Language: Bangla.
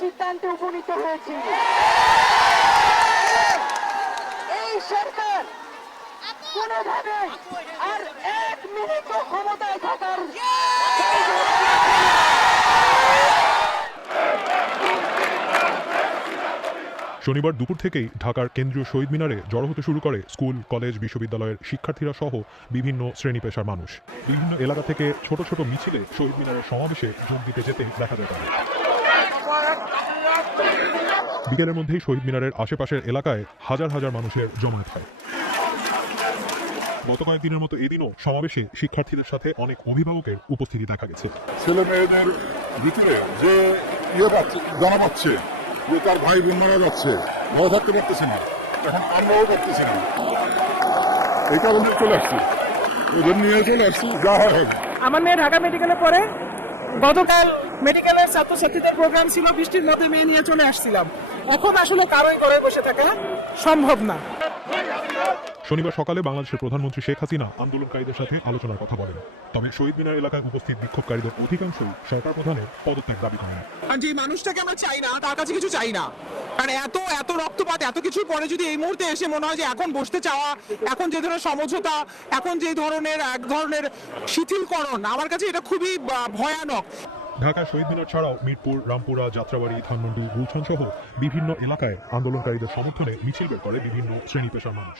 সিদ্ধান্তে উপনীত হয়েছি। এই সরকার কোনোভাবে আর 1 মিনিটও ক্ষমতায় থাকার শনিবার দুপুর থেকেই ঢাকার কেন্দ্রীয় শহীদ মিনারে জড়ো হতে শুরু করে স্কুল, কলেজ, বিশ্ববিদ্যালয়ের শিক্ষার্থীরা সহ বিভিন্ন শ্রেণী পেশার মানুষ। বিভিন্ন এলাকা থেকে ছোট ছোট মিছিলে শহীদ মিনারের সমাবেশে যোগ দিতে যেতে দেখা যায় তাদের। বিকেলের মধ্যেই শহীদ মিনারের আশেপাশের এলাকায় হাজার হাজার মানুষের জমায়েত হয়। গত কয়েকদিনের মতো এদিনও সমাবেশে শিক্ষার্থীদের সাথে অনেক অভিভাবকের উপস্থিতি দেখা গেছে। ছেলে মেয়েদের ভিতরে যে জানা পাচ্ছে যে তার ভাই বোন মারা যাচ্ছে, ভয় থাকতে পারতেছে না, এখন আমরাও পারতেছি না, এই কারণে চলে আসছি, ওদের নিয়ে চলে আসছি, যা হয় হবে। আমার মেয়ে ঢাকা মেডিকেলে পড়ে। গতকাল মেডিকেলের ছাত্রছাত্রীদের প্রোগ্রাম ছিল, বৃষ্টির মধ্যে মেয়ে নিয়ে চলে আসছিলাম। এখন আসলে কারোই ঘরে বসে থাকা সম্ভব না। শনিবার সকালে বাংলাদেশের প্রধানমন্ত্রী শেখ হাসিনা আন্দোলনকারীদের সাথে আলোচনার কথা বলেন। তবে শহীদ মিনার এলাকায় উপস্থিত বিক্ষোভকারীদের অধিকাংশই সরকার প্রধানের পদত্যাগ দাবি করেন। আর যে মানুষটাকে আমরা চাই না, তার কাছে কিছু চাই না। কারণ এত রক্তপাত, এত কিছুর পরে যদি এই মুহূর্তে এসে মনে হয় যে এখন বসতে চাওয়া, এখন যে ধরনের সমঝোতা, এখন যে ধরনের এক ধরনের শিথিলকরণ, আমার কাছে এটা খুবই ভয়ানক। ঢাকা শহীদ মিনার ছাড়াও মিরপুর, রামপুরা, যাত্রাবাড়ি, ধানমন্ডি, গুলশান সহ বিভিন্ন এলাকায় আন্দোলনকারীদের সমর্থনে মিছিল বের করে বিভিন্ন শ্রেণী পেশার মানুষ।